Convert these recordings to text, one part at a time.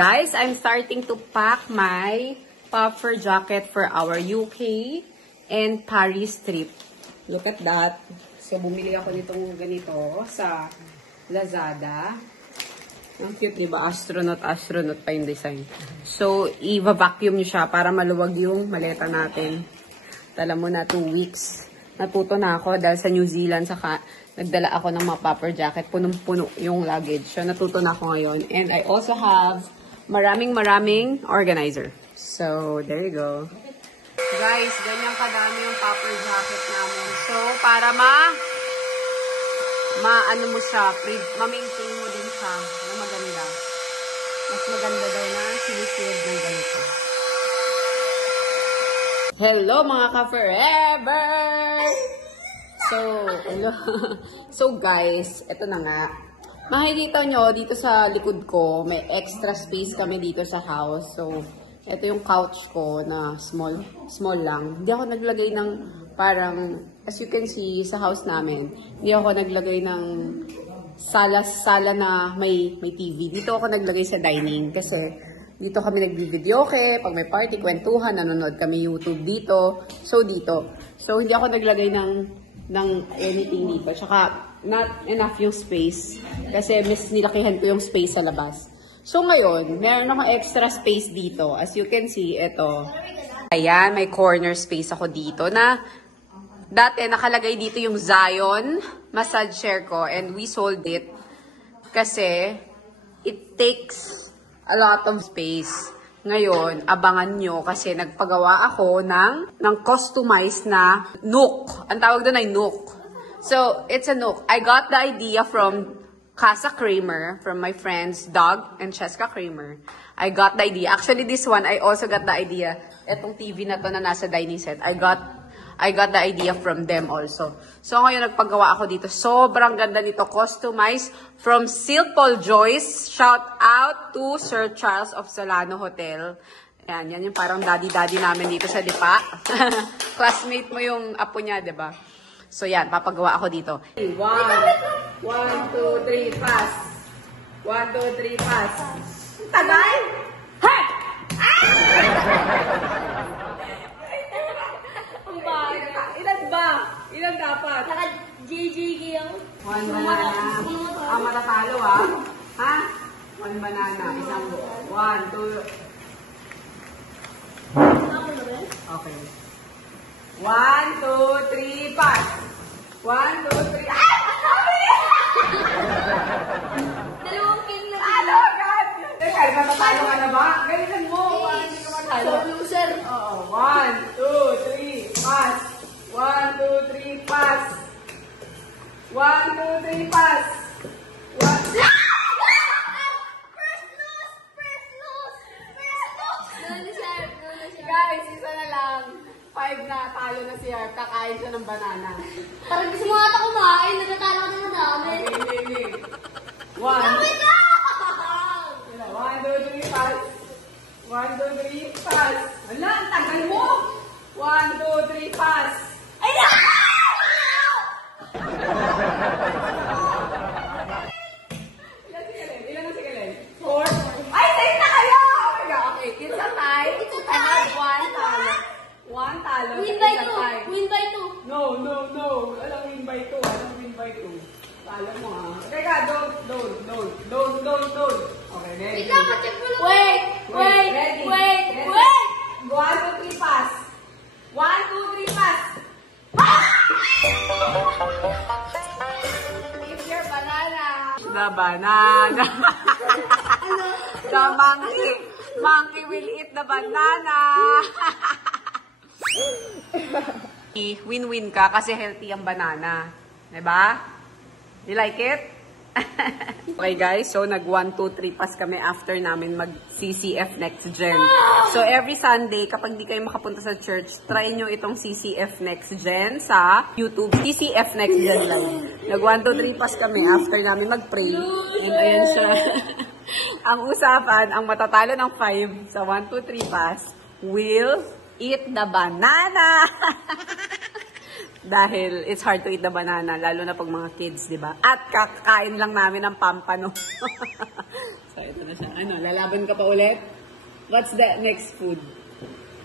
Guys, I'm starting to pack my puffer jacket for our UK and Paris trip. Look at that. So, bumili ako nitong ganito sa Lazada. Ang cute, diba? Astronaut pa yung design. So, i-vacuum nyo siya para maluwag yung maleta natin. Tala mo na 2 weeks. Natuto na ako dahil sa New Zealand, saka nagdala ako ng mga puffer jacket. Punong-puno yung luggage. So, natuto na ako ngayon. And I also have maraming organizer. So, there you go. Guys, ganyan kadami yung puffer jacket namin. So, para ano mo siya, ma-maintain mo din siya na maganda. Mas maganda daw na sinisave ng ganito. Hello mga ka-forever! So guys, eto na nga. Makikita nyo dito sa likod ko, may extra space kami dito sa house. So, ito yung couch ko na small lang. Hindi ako naglagay ng parang, as you can see sa house namin, hindi ako naglagay ng sala na may TV. Dito ako naglagay sa dining kasi dito kami nagbi-videoke, pag may party, kwentuhan, nanonood kami YouTube dito. So, dito. So, hindi ako naglagay ng anything dito. Tsaka, not enough yung space kasi nilakihan ko yung space sa labas. So, ngayon, meron akong extra space dito. As you can see, ito. Ayan, may corner space ako dito na dati nakalagay dito yung Zion massage chair ko and we sold it kasi it takes a lot of space. Ngayon, abangan nyo kasi nagpagawa ako ng customized na nook. Ang tawag doon ay nook. So, it's a nook. I got the idea from Casa Kramer, from my friends Doug and Cheska Kramer. I got the idea. Actually, this one, I also got the idea. Etong TV na to na nasa dining set. I got the idea from them also. So, ngayon nagpagawa ako dito. Sobrang ganda nito. Customized from Silk Paul Joyce. Shout out to Sir Charles of Solano Hotel. Yan yung parang daddy namin dito sa Dipa. Classmate mo yung apo niya, diba? So, yan. Papagawa ako dito. 1, 2, 3, pass. 1, 2, 3, pass. Tagal! Hey! Ilan dapat? Naka-JJK ako. 1 banana. Matatalo ha? 1 banana. Isang 1, 2. Okay. 1, 2, 3, pass. 1, 2, 3. Ah! Dalawang king na. Talo agad! Teka, matatalo ka na ba? Galitan mo. Para hindi ka matalo. Loser. Oo. 1, 2, 3, pass. 1, 2, 3, pass. 1, 2, 3, pass. 1. Guys, isa na lang. 5 na, talo na si Harp. Kakain siya ng banana. Parang gusto mo ata kumain, natatalo ka na madami. Hindi. 1. 1, 2, 3, pass. 1, 2, 3, pass. Wala, ang tagal mo. 1, 2, 3, pass. Ay, na! Ilan na sigarin? 4? Ay, 10 na kayo! Oh my God. Okay, it's a tie. I have 1 talo. 1 talo. Win by It's a 2. tie. Win by 2. No. Alam win by 2. Talo mo Teka, don't. Okay, ready? Wait lang, ma-check mo lang. Ready. Wait. 1, 2, 3, pass. 1, 2, 3, pass. Eat your banana. The banana. The monkey will eat the banana. Win-win ka kasi healthy ang banana. Diba? You like it? Okay guys, so nag 1, 2, 3 pass kami after namin mag CCF Next Gen. So every Sunday, kapag di kayo makapunta sa church, try nyo itong CCF Next Gen sa YouTube. CCF Next Gen live. Nag 1, 2, 3 pass kami after namin mag-pray. And ayan siya. Ang usapan, ang matatalo ng 5 sa 1, 2, 3 pass will eat the banana. Dahil it's hard to eat the banana, lalo na pag mga kids, di ba? At kakain lang namin ng pampano. So, So, ito na siya. Ano, lalaban ka pa ulit? What's the next food?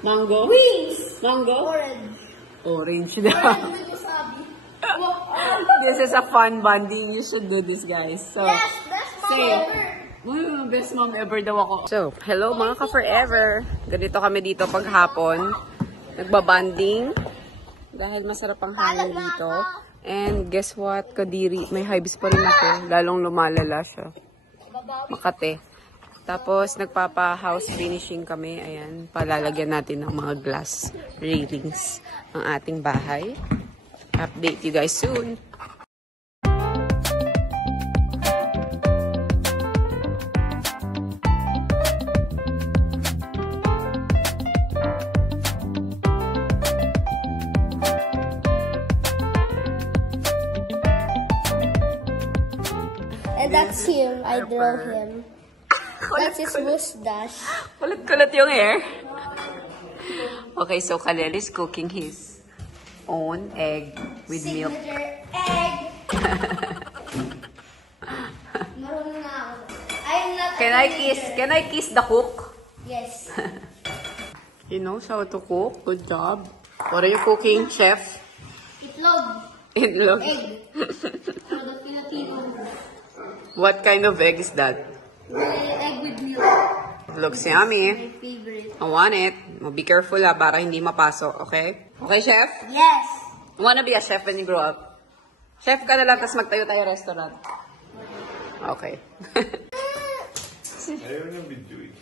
Mango? Wings! Mango? Orange. Orange na. Orange with wasabi. This is a fun bonding. You should do this, guys. So, Yes, best mom say, ever. Best mom ever daw ako. So, hello mga ka-forever. Ganito kami dito paghapon. Nagbabanding. Dahil masarap ang hangin dito. And guess what, Kadiri? May hives pa rin ako. Lalong lumalala siya. Makate. Tapos, nagpapa-house finishing kami. Ayan, palalagyan natin ng mga glass railings ang ating bahay. Update you guys soon. And that's him. I draw him. That's his mustache. Kulit-kulit yung hair. Okay, so Kalel is cooking his own egg with milk. Signature egg. Marunong na ako. I'm not Can I kiss the cook? Yes. He knows how to cook. Good job. What are you cooking, chef? Itlog. Itlog. Egg. Ano the Filipino? What kind of egg is that? Egg with milk. Looks yummy. My favorite. I want it. Be careful para hindi mapasok, okay? Okay, chef? Yes. Wanna be a chef when you grow up? Chef ka na lang, tapos magtayo tayo restaurant. Okay. Ayaw niyang video eh.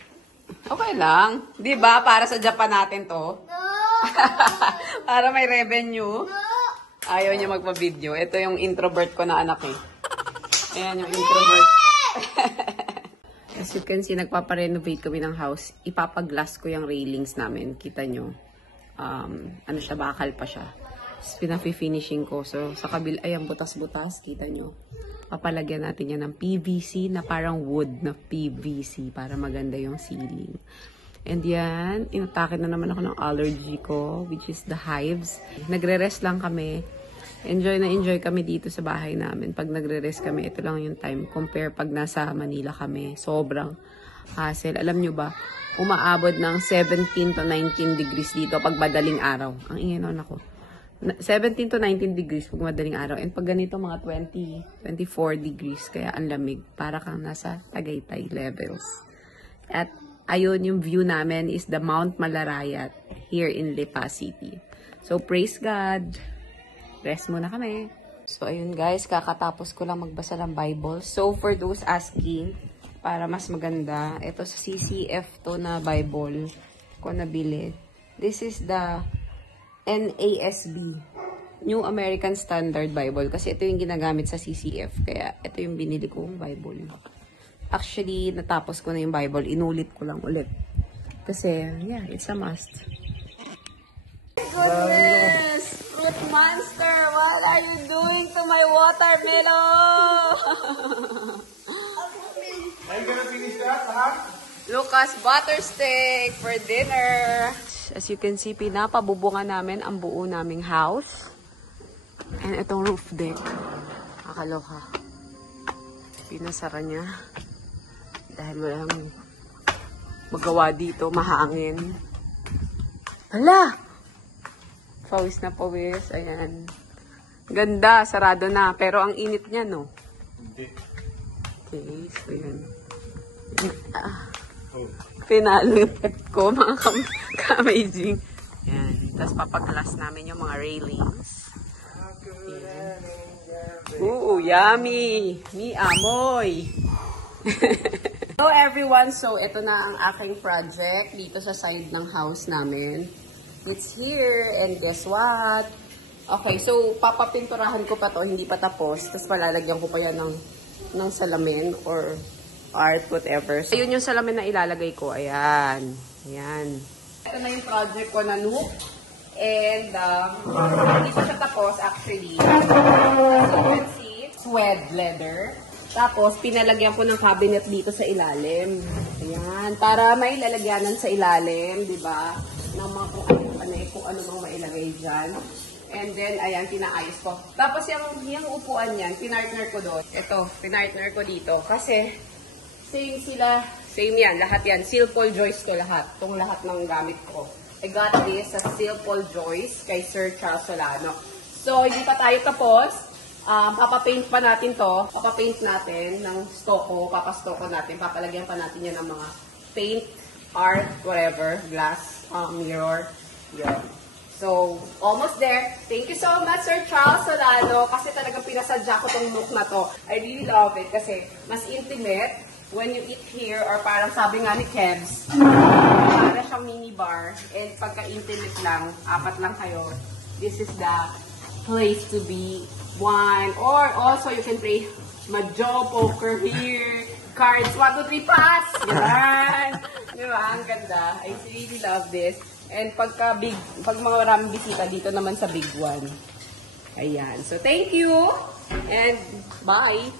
Okay lang. Di ba? Para sa Japan natin to. No. Para may revenue. No. Ayaw niya magpa-video. Ito yung introvert ko na anak eh. Ayan yung introvert. As you can see, nagpaparenovate kami ng house. Ipapaglass ko yung railings namin. Kita nyo. Ano siya, bakal pa siya. Pinafi-finishing ko. So, sa kabila, ayan, butas-butas. Kita nyo. Papalagyan natin yan ng PVC na parang wood na PVC para maganda yung ceiling. And yan, inatake na naman ako ng allergy ko, which is the hives. Nagre-rest lang kami. Enjoy na enjoy kami dito sa bahay namin. Pag nagre-rest kami, ito lang yung time. Compare pag nasa Manila kami. Sobrang hassle. Alam nyo ba, umaabot ng 17 to 19 degrees dito pag madaling araw. Ang ingay naman ako. 17 to 19 degrees pag madaling araw. And pag ganito, mga 20, 24 degrees. Kaya ang lamig. Para kang nasa Tagaytay levels. At ayun, yung view namin is the Mount Malarayat here in Lipa City. So, praise God. Rest muna kami. So, ayun guys, kakatapos ko lang magbasa ng Bible. So, for those asking, para mas maganda, ito sa CCF to na Bible ko nabili. This is the NASB, New American Standard Bible. Kasi ito yung ginagamit sa CCF. Kaya, ito yung binili kong Bible. Actually, natapos ko na yung Bible. Inulit ko lang ulit. Kasi, yeah, it's a must. Goodness! Fruit monster! What are you doing to my watermelon? Are you gonna finish that, huh? Lucas butter steak for dinner. As you can see, pinapabubungan namin ang buo naming house. And itong roof deck. Kakaloka. Pinasara niya. Dahil walang magawa dito, mahangin. Hala! Pawis na pawis. Ayan. Ganda, sarado na. Pero ang init niya, no? Hindi. Okay, so yun. Oh. Pinalo yung pet ko, mga ka-amazing. Yan. Tapos papaglass namin yung mga railings. Yan. Ooh, yummy! Ni amoy! Hello everyone! So, ito na ang aking project dito sa side ng house namin. It's here, and guess what? Okay, so papapinturahan ko pa to, hindi pa tapos. Tapos palalagyan ko pa yan ng salamin or art, whatever. So, yun yung salamin na ilalagay ko. Ayan. Ayan. Ito na yung project ko na Nook. And, hindi ko siya tapos actually. As you can see, suede leather. Tapos, pinalagyan ko ng cabinet dito sa ilalim. Ayan. Para may lalagyanan sa ilalim, di ba? Ng mga kung ano bang mailagay dyan. And then, ayan, pinaayos ko. Tapos, yung upuan yan, pinartner ko doon. Ito, pinartner ko dito. Kasi, Same sila. Same yan. Lahat yan. Silpol Joyce ko lahat. Itong lahat ng gamit ko. I got this sa Silpol Joyce kay Sir Charles Solano. So, hindi pa tayo tapos. Papapaint pa natin to. Papapaint natin ng stoko. Papastoko natin. Papalagyan pa natin yan ng mga paint, art, whatever, glass, mirror. Yun. So, almost there. Thank you so much, Sir Charles Solano. Kasi talagang pinasadya ko tong look na to. I really love it kasi mas intimate when you eat here or parang sabi nga ni Kebs, para siyang mini bar. And pagka-intimate lang, 4 lang kayo. This is the place to be. One. Or also, you can play mahjong, poker here, cards, 1, 2, 3, pass! Yan! Di ba? Ang ganda. I really love this. And pag mga maraming bisita dito naman sa big one. Ayan. So, thank you! And bye!